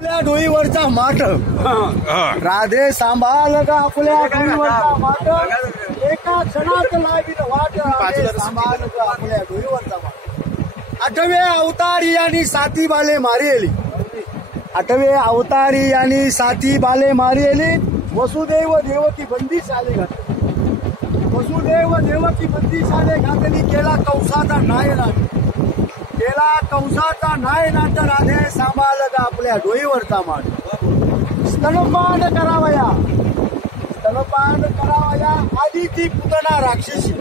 आपल्या डोईवरचा माठ राधे सांभाळ ग आपल्या डोईवरचा माठ एका क्षणात लावीन वाट राधे सांभाळ ग आपल्या डोईवरचा माठ। आठवे अवतारी आणि साती बाले मारिएली, आठवे अवतारी आणि साती बाले मारिएली। वसुदेव देवकी बंदीशाले घातली, वसुदेव देवकी बंदीशाले घातली। केला कंसाचा नायनाट, केला कंसाचा नायनाट राधे सांभाळ ग आपल्या डोईवरचा माठ। स्तनपान करावया, स्तनपान करावया आली ती पुतना राक्षसी,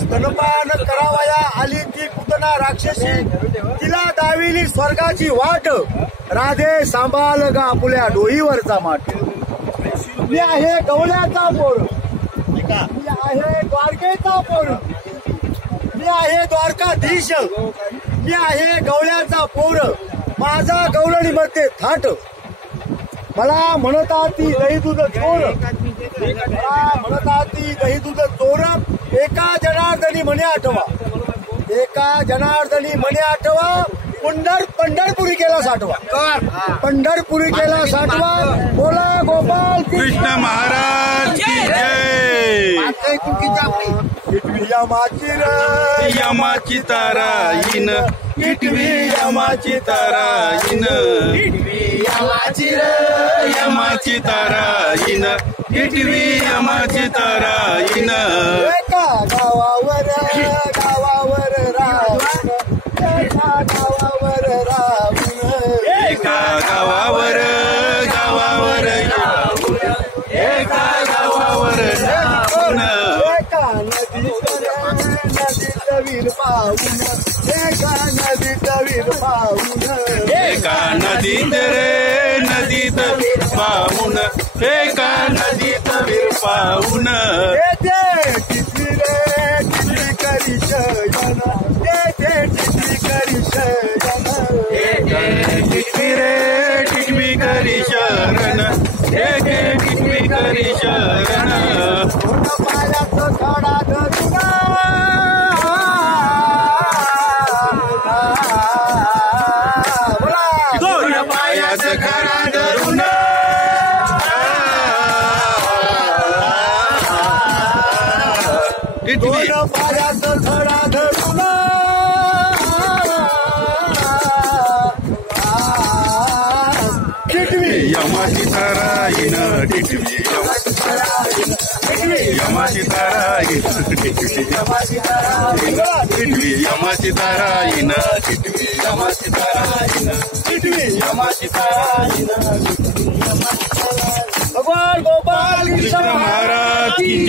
स्तनपान करावया आली ती पुतना राक्षसी। तिला दाविली स्वर्गाची वाट राधे सांभाळ ग आपल्या डोईवरचा माठ। मी आहे गवळ्याचा पोर, मी आहे द्वारकेचा पोर, मी आहे द्वारकाधीश, मी आहे गवळ्याचा पोर। माझा गवळणीमध्ये थाट, मला म्हणतात ती दही दूध चोर, मला म्हणतात ती दही दूध चोर। एका जनार्दनी म्हणे आठवा, एका जनार्दनी म्हणे आठवा। पंढरपुरी केला साठवा, पंढरपुरी केला साठवा। बोला गोपाल कृष्ण महाराज की जय। इटवी यमाची रे यमाची ताराईन, इटवी यमाची ताराईन, इटवी यमाची रे यमाची ताराईन, इटवी यमाची ताराईन। एका गावावर रावण, एका गावावर रावण, एका गावावर रावण, एका गावावर रावण। एका नदीत वीर पाहून, एका नदीत वीर पाहून, एका नदीत रे नदीत पाहून, एका नदीत वीर पाहून। येते टिटवी रे टिटवी करी शयन, येते टिटवी करी शयन, टिटवी रे टिटवी करी शरण, एके टिटवी करी शरण। पायाचं खडा धरून दोन पायाचं खडा धरून, टिटवी दोन पायाचं खडा धरून टिटवी यमाची ताराईन, टिटवी यमाची ताराईन, यमाची ताराईन, टिटवी यमाची ताराईन, टिटवी यमाची ताराईन, टिटवी यमाची ताराईन, टिटवी यमाची ताराईन। भगवान गोपाल कृष्ण महाराज की जय।